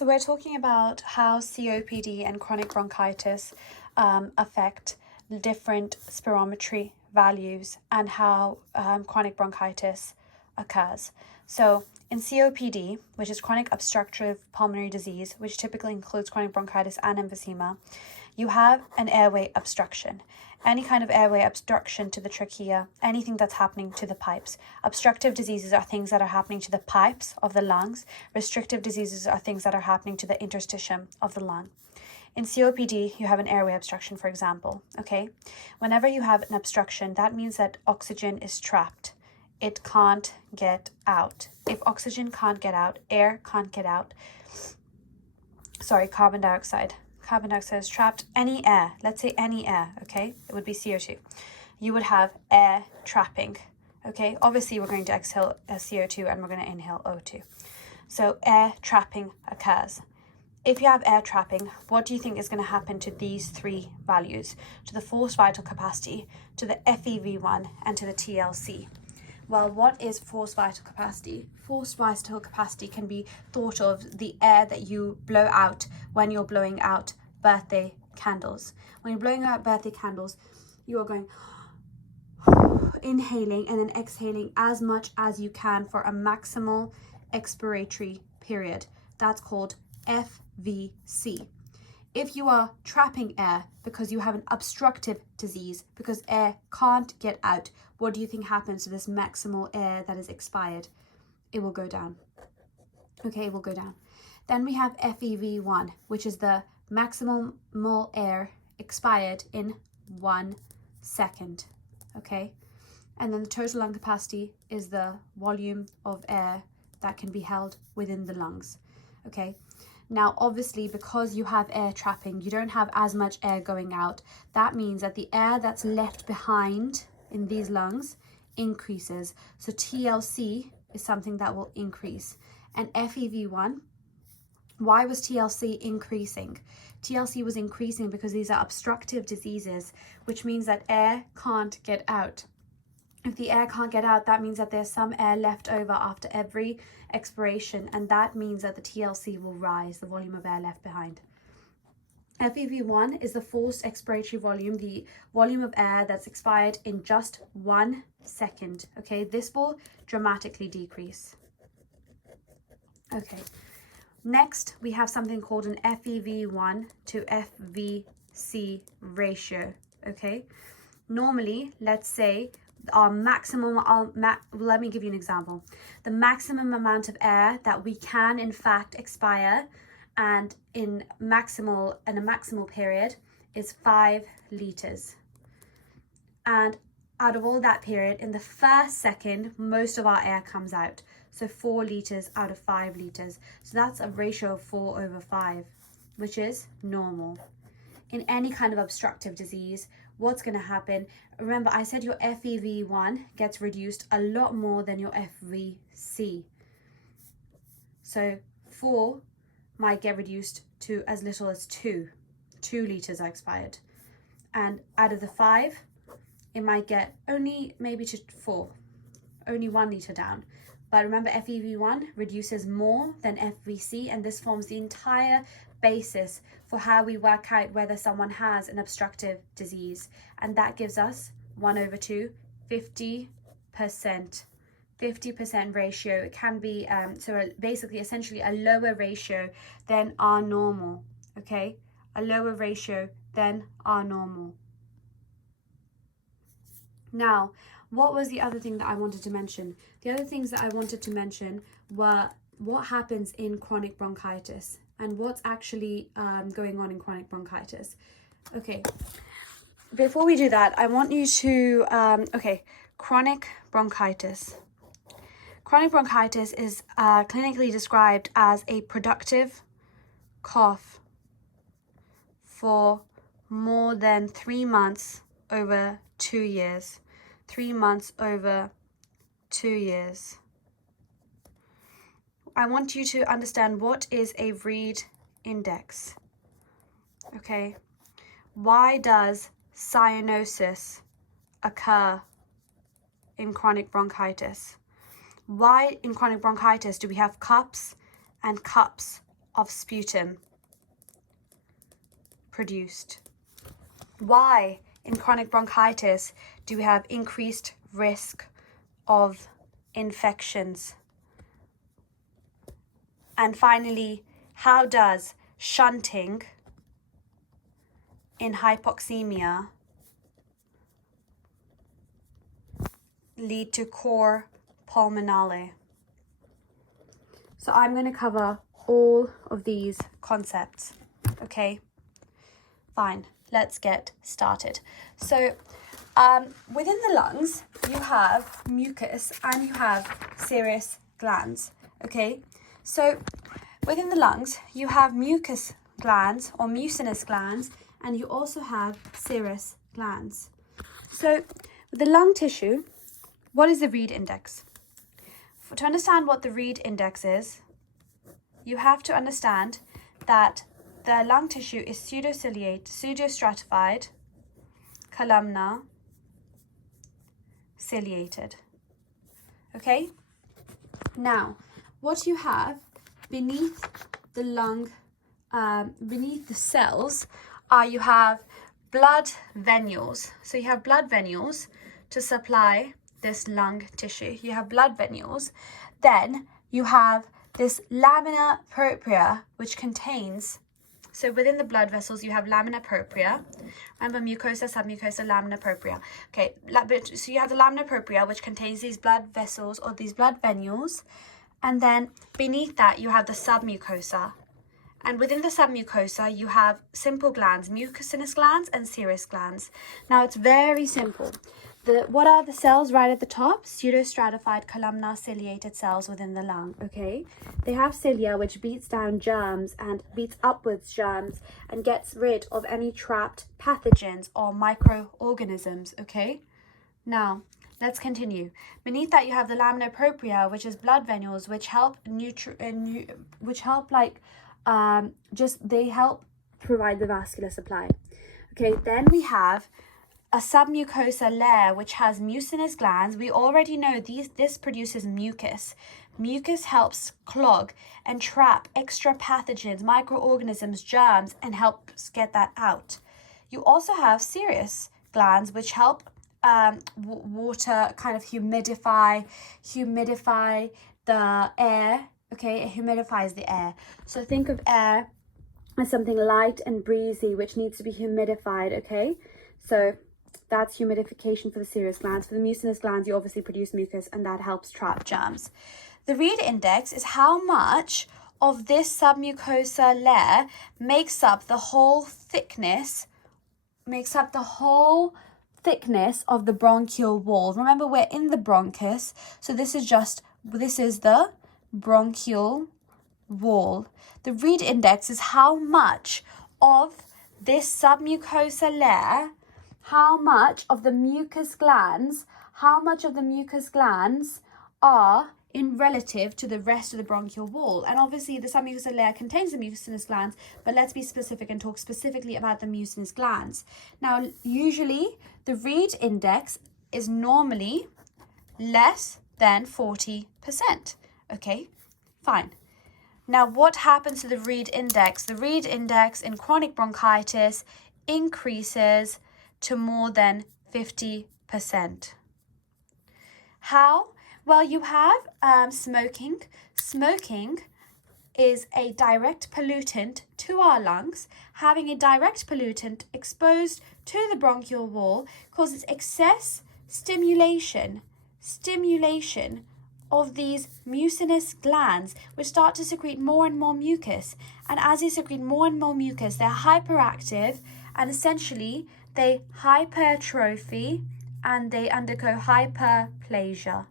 So we're talking about how COPD and chronic bronchitis affect different spirometry values and how chronic bronchitis occurs. So in COPD, which is chronic obstructive pulmonary disease, which typically includes chronic bronchitis and emphysema, you have an airway obstruction. Any kind of airway obstruction to the trachea, anything that's happening to the pipes. Obstructive diseases are things that are happening to the pipes of the lungs. Restrictive diseases are things that are happening to the interstitium of the lung. In COPD, you have an airway obstruction, for example, okay? Whenever you have an obstruction, that means that oxygen is trapped. It can't get out. If oxygen can't get out, air can't get out. Carbon dioxide. Carbon dioxide is trapped. Any air, let's say any air, okay? It would be CO2. You would have air trapping, okay? Obviously, we're going to exhale CO2 and we're going to inhale O2. So air trapping occurs. If you have air trapping, what do you think is going to happen to these three values? To the forced vital capacity, to the FEV1, and to the TLC? Well, what is forced vital capacity? Forced vital capacity can be thought of the air that you blow out when you're blowing out birthday candles. When you're blowing out birthday candles, you are going inhaling and then exhaling as much as you can for a maximal expiratory period. That's called FVC. If you are trapping air because you have an obstructive disease, because air can't get out, what do you think happens to this maximal air that is expired? It will go down. Okay, it will go down. Then we have FEV1, which is the maximum mole air expired in 1 second. Okay, and then the total lung capacity is the volume of air that can be held within the lungs. Okay. Now, obviously, because you have air trapping, you don't have as much air going out. That means that the air that's left behind in these lungs increases. So TLC is something that will increase. And FEV1, why was TLC increasing? TLC was increasing because these are obstructive diseases, which means that air can't get out. If the air can't get out, that means that there's some air left over after every expiration, and that means that the TLC will rise, the volume of air left behind. FEV1 is the forced expiratory volume, the volume of air that's expired in just 1 second. Okay, this will dramatically decrease. Okay, next we have something called an FEV1 to FVC ratio. Okay, normally, let's say our maximum, let me give you an example. The maximum amount of air that we can in fact expire and in a maximal period is 5 liters. And out of all that period, in the first second, most of our air comes out. So 4 liters out of 5 liters. So that's a ratio of 4/5, which is normal. In any kind of obstructive disease, what's going to happen? Remember, I said your FEV1 gets reduced a lot more than your FVC. So 4 might get reduced to as little as 2. 2 liters are expired. And out of the 5, it might get only maybe to 4. Only 1 liter down. But remember, FEV1 reduces more than FVC, and this forms the entire basis for how we work out whether someone has an obstructive disease, and that gives us 1/2, 50%. 50% ratio. It can be basically essentially a lower ratio than our normal. Okay, a lower ratio than our normal. Now, what was the other thing that I wanted to mention? The other things that I wanted to mention were what happens in chronic bronchitis and what's actually going on in chronic bronchitis. Okay, before we do that, I want you to, chronic bronchitis. Chronic bronchitis is clinically described as a productive cough for more than 3 months over 2 years. 3 months over 2 years. I want you to understand what is a Reed index. Okay, why does cyanosis occur in chronic bronchitis? Why in chronic bronchitis do we have cups and cups of sputum produced. Why in chronic bronchitis do we have increased risk of infections? And finally, how does shunting in hypoxemia lead to cor pulmonale? So I'm going to cover all of these concepts, okay? Fine, let's get started. So within the lungs, you have mucus and you have serous glands, okay? So within the lungs, you have mucus glands or mucinous glands, and you also have serous glands. So with the lung tissue, what is the Reed index? To understand what the Reed index is, you have to understand that the lung tissue is pseudostratified, columnar, ciliated. Okay? Now, what you have beneath the lung, beneath the cells, you have blood venules. So you have blood venules to supply this lung tissue. You have blood venules. Then you have this lamina propria, which contains, so within the blood vessels, you have lamina propria. Remember, mucosa, submucosa, lamina propria. Okay, so you have the lamina propria, which contains these blood vessels or these blood venules. And then beneath that, you have the submucosa. And within the submucosa, you have simple glands, mucinous glands and serous glands. Now, it's very simple. What are the cells right at the top? Pseudostratified columnar ciliated cells within the lung, okay? They have cilia, which beats down germs and beats upwards germs and gets rid of any trapped pathogens or microorganisms, okay? Now, let's continue. Beneath that, you have the lamina propria, which is blood venules, which help they help provide the vascular supply. Okay, then we have a submucosa layer, which has mucinous glands. We already know this produces mucus. Mucus helps clog and trap extra pathogens, microorganisms, germs, and helps get that out. You also have serous glands, which help water kind of humidify the air. Okay, it humidifies the air. So think of air as something light and breezy, which needs to be humidified, okay? So that's humidification for the serous glands. For the mucinous glands, you obviously produce mucus, and that helps trap germs. The Reed index is how much of this submucosa layer makes up the whole thickness of the bronchial wall. Remember, we're in the bronchus, so this is the bronchial wall. The Reed index is how much of this submucosa layer, how much of the mucus glands are in relative to the rest of the bronchial wall. And obviously the submucosal layer contains the mucinous glands, but let's be specific and talk specifically about the mucinous glands. Now, usually the Reed index is normally less than 40%. Okay, fine. Now, what happens to the Reed index? The Reed index in chronic bronchitis increases to more than 50%. How? Well, you have smoking. Smoking is a direct pollutant to our lungs. Having a direct pollutant exposed to the bronchial wall causes excess stimulation of these mucinous glands, which start to secrete more and more mucus. And as they secrete more and more mucus, they're hyperactive, and essentially they hypertrophy and they undergo hyperplasia.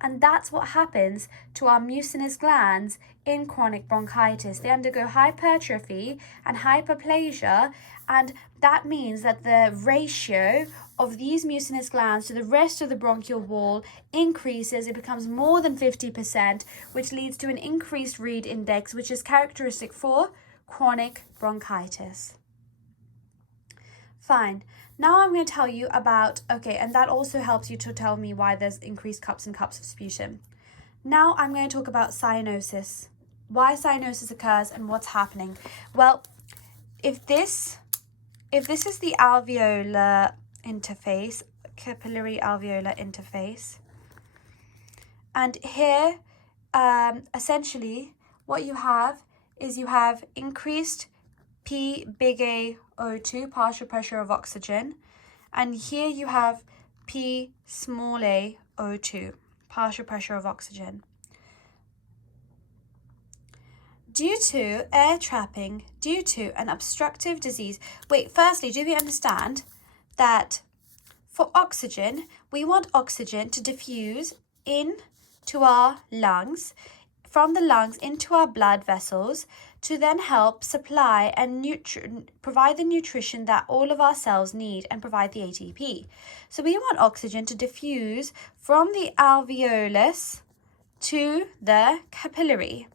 And that's what happens to our mucinous glands in chronic bronchitis. They undergo hypertrophy and hyperplasia, and that means that the ratio of these mucinous glands to the rest of the bronchial wall increases. It becomes more than 50%, which leads to an increased Reed index, which is characteristic for chronic bronchitis. Fine. Now I'm going to tell you about, and that also helps you to tell me why there's increased cups and cups of sputum. Now I'm going to talk about cyanosis. why cyanosis occurs and what's happening. Well, if this is the alveolar interface, capillary alveolar interface, and here essentially what you have is you have increased P big A O2, partial pressure of oxygen, and here you have P small a O2, partial pressure of oxygen. Due to air trapping, due to an obstructive disease. Wait, firstly, do we understand that for oxygen, we want oxygen to diffuse into our lungs, from the lungs into our blood vessels, to then help supply and provide the nutrition that all of our cells need and provide the ATP. So we want oxygen to diffuse from the alveolus to the capillary.